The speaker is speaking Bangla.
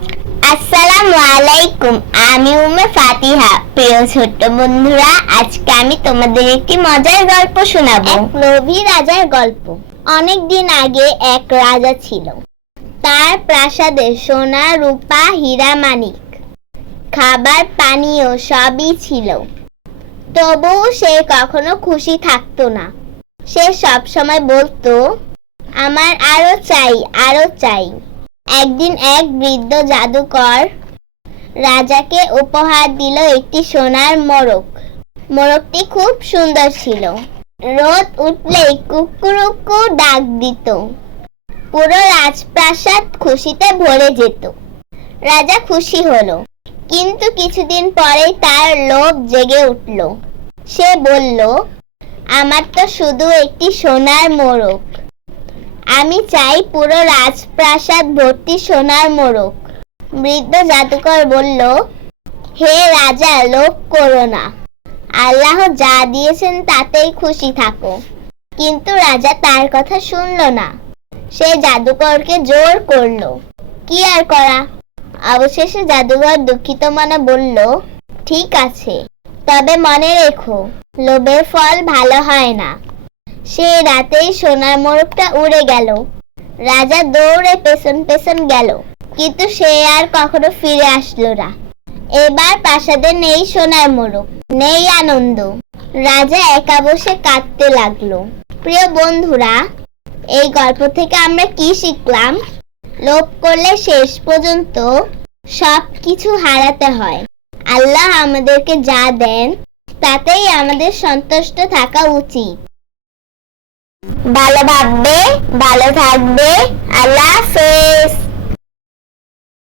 আসসালামু আলাইকুম। আমি উম্মে ফাতিহা। প্রিয় ছোট্ট বন্ধুরা, আজকে আমি তোমাদের একটি মজার গল্প শোনাবো। এক লোভী রাজার গল্প। অনেক দিন আগে এক রাজা ছিল। তার প্রাসাদে সোনা, রূপা, হীরা, মানিক, খাবার, পানীয় সবই ছিল। তবুও সে কখনো খুশি থাকতো না। সে সব সময় বলতো, আমার আরো চাই, আরো চাই। একদিন এক বৃদ্ধ জাদুকর রাজাকে উপহার দিল একটি সোনার মোড়ক। মোড়কটি খুব সুন্দর ছিল। রোদ উঠলেই কুকুরুকু ডাক দিত। পুরো রাজপ্রাসাদ খুশিতে ভরে যেত। রাজা খুশি হলো, কিন্তু কিছুদিন পরেই তার লোভ জেগে উঠল। সে বলল, আমার তো শুধু একটি সোনার মোড়ক, আমি চাই পুরো রাজপ্রাসাদ ভর্তি সোনার মোড়ক। বৃদ্ধ জাদুকর বলল, হে রাজা, লোভ করো না। আল্লাহ যা দিয়েছেন তাতেই খুশি থাকো। কিন্তু রাজা তার কথা শুনল না। সে জাদুকরকে জোর করলো। কি আর করা। অবশেষে জাদুকর দুঃখিত মনে বলল, ঠিক আছে, তবে মনে রেখো, লোভের ফল ভালো হয় না। সে রাতেই সোনার মোড়কটা উড়ে গেল। রাজা দৌড়ে পেছন পেছন গেল, কিন্তু সে আর কখনো ফিরে আসলো না। এবার প্রাসাদে নেই সোনার মোড়ক, নেই আনন্দ। রাজা একা বসে কাঁদতে লাগলো। প্রিয় বন্ধুরা, এই গল্প থেকে আমরা কি শিখলাম? লোভ করলে শেষ পর্যন্ত সব কিছু হারাতে হয়। আল্লাহ আমাদেরকে যা দেন তাতেই আমাদের সন্তুষ্ট থাকা উচিত। ভালো ভাববে, ভালো থাকবে। আল্লাহ হাফেজ।